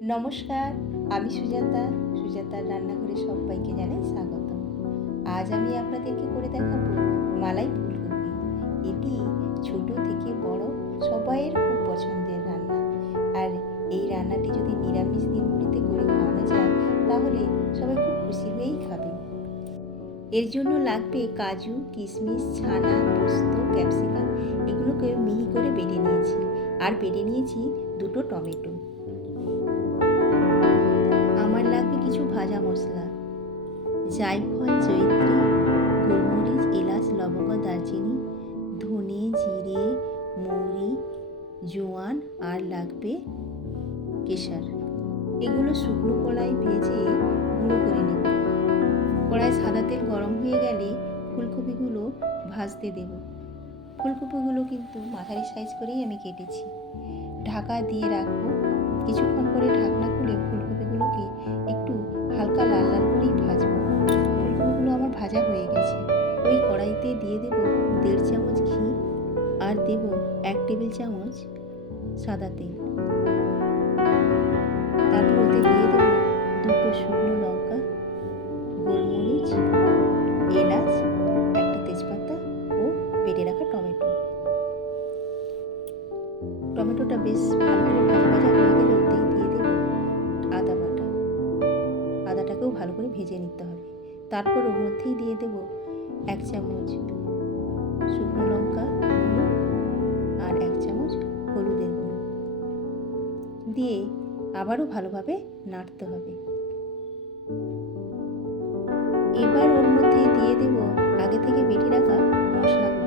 নমস্কার, আমি সুজাতার রান্নাঘরে সবাইকে জানাই স্বাগত। আজ আমি আপনাদেরকে করে দেখাবো মালাই ফুলকপি। এটি ছোট থেকে বড় সবাইয়ের খুব পছন্দের রান্না। আর এই রান্নাটি যদি নিরামিষ দিনগুলিতে করে খাওয়ানো যায় তাহলে সবাই খুব খুশি হয়েই খাবে। এর জন্য লাগবে কাজু, কিশমিশ, ছানা, পোস্ত, ক্যাপসিকাম এগুলোকে মিহি করে বেটে নিয়েছি। আর বেটে নিয়েছি 2টো টমেটো। আমার লাগবে কিছু ভাজা মশলা, জায়ফল, জয়িত্রী, গোলমরিচ, এলাচ, লবঙ্গ, দারচিনি, ধনে, জিরে, মৌরি, জোয়ান, আর লাগবে কেশর। এগুলো শুকনো কড়াই ভেজে গুঁড়ো করে নেব। কড়াই সাদা তেল গরম হয়ে গেলে ফুলকপিগুলো ভাজতে দেব। ফুলকপিগুলো কিন্তু মাঝারি সাইজ করেই আমি কেটেছি। ঢাকা দিয়ে রাখবো। কিছুক্ষণ পরে ঢাকনা খুলে ফুলকপিগুলোকে একটু হালকা লাল লাল করেই ভাজবো। ফুলকপিগুলো আমার ভাজা হয়ে গেছে। ওই কড়াইতে দিয়ে দেব 1.5 চামচ ঘি আর দেব 1 টেবিল চামচ সাদা তেল। তারপর ওতে দিয়ে দেব 2টো শুকনো লঙ্কা, গোলমরিচ, এলাচ, একটা তেজপাতা ও বেটে রাখা টমেটো। টমেটোটা বেশ ভালো করে ভাজা হয়ে গেলে ওতেই দিয়ে দেব আদা বাটা। আদাটাকেও ভালো করে ভেজে নিতে হবে। তারপর ওর মধ্যেই দিয়ে দেব 1 চামচ শুকনো লঙ্কা গুঁড়ো আর 1 চামচ হলুদের গুঁড়ো দিয়ে আবারও ভালোভাবে নাড়তে হবে। এবার ওর মধ্যে দিয়ে দেব আগে থেকে বেটে রাখা মশলাগুলো।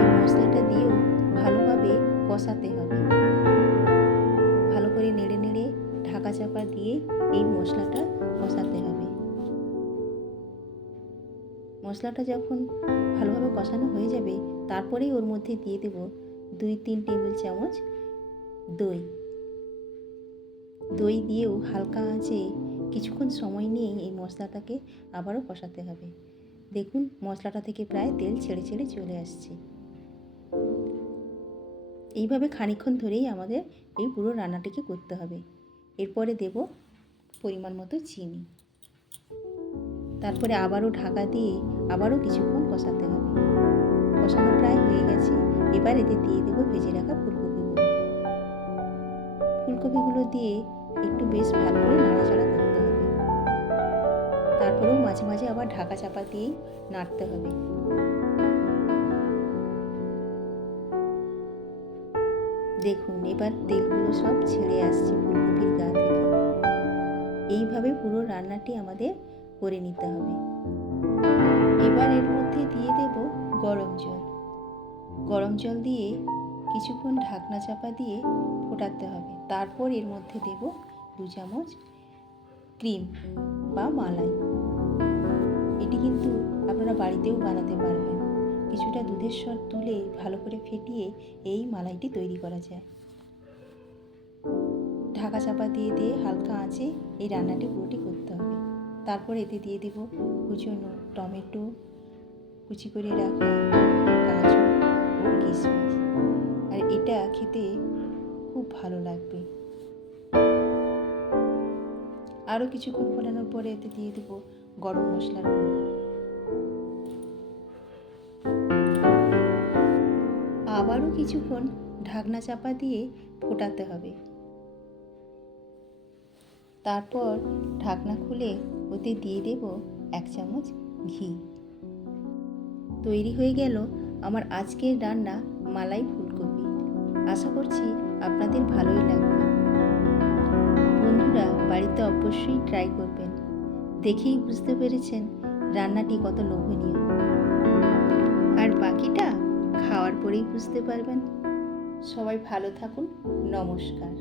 এই মশলাটা দিয়েও ভালোভাবে কষাতে হবে। ভালো করে নেড়ে নেড়ে ঢাকা চাপা দিয়ে এই মশলাটা কষাতে হবে। মশলাটা যখন ভালোভাবে কষানো হয়ে যাবে তারপরেই ওর মধ্যে দিয়ে দেব 2-3 টেবিল চামচ দই। দই দিয়েও হালকা আঁচে কিছুক্ষণ সময় নিয়ে এই মশলাটাকে আবারও কষাতে হবে। দেখুন মশলাটা থেকে প্রায় তেল ছেড়ে ছেড়ে চলে আসছে। এইভাবে খানিকক্ষণ ধরেই আমাদের এই পুরো রান্নাটিকে করতে হবে। এরপরে দেব পরিমাণ মতো চিনি। তারপরে আবারও ঢাকা দিয়ে আবারও কিছুক্ষণ কষাতে হবে। কষানো প্রায় হয়ে গেছে। এবার এতে দিয়ে দেব ভেজে রাখা ফুলকপিগুলো। ফুলকপিগুলো দিয়ে একটু বেশ ভালো করে নাড়াচাড়া করতে হবে। তারপরেও মাঝে মাঝে আবার ঢাকা চাপা দিয়েই নাড়তে হবে। দেখুন এবার তেলগুলো সব ছেড়ে আসছে ফুলকপির গা থেকে। এইভাবে পুরো রান্নাটি আমাদের করে নিতে হবে। এবার এর মধ্যে দিয়ে দেব গরম জল। গরম জল দিয়ে কিছুক্ষণ ঢাকনা চাপা দিয়ে ফোটাতে হবে। তারপর এর মধ্যে দেব 2 চামচ ক্রিম বা মালাই। এটি কিন্তু আপনারা বাড়িতেও বানাতে পারবেন। কিছুটা দুধের স্বর তুলে ভালো করে ফেটিয়ে এই মালাইটি তৈরি করা যায়। ঢাকা চাপা দিয়ে দিয়ে হালকা আঁচে এই রান্নাটি পুরোটি করতে হবে। তারপর এতে দিয়ে দেব কুচনো টমেটো, কুচি করে রাখা কাজু ও কিশমিশ। আর এটা খেতে খুব ভালো লাগবে। আরও কিছুক্ষণ ফোটানোর পরে এতে দিয়ে দেব গরম মশলার গুঁড়ো। আবারও কিছুক্ষণ ঢাকনা চাপা দিয়ে ফোটাতে হবে। তারপর ঢাকনা খুলে ওতে দিয়ে দেব 1 চামচ ঘি। তৈরি হয়ে গেল আমার আজকের রান্না মালাই ফুলকপি। আশা করছি আপনাদের ভালোই লাগবে। বন্ধুরা বাড়িতে অবশ্যই ট্রাই করবেন। দেখেই বুঝতে পেরেছেন রান্নাটি কত লোভনীয়। আর বাকিটা খাওয়ার পরেই বুঝতে পারবেন। সবাই ভালো থাকুন। নমস্কার।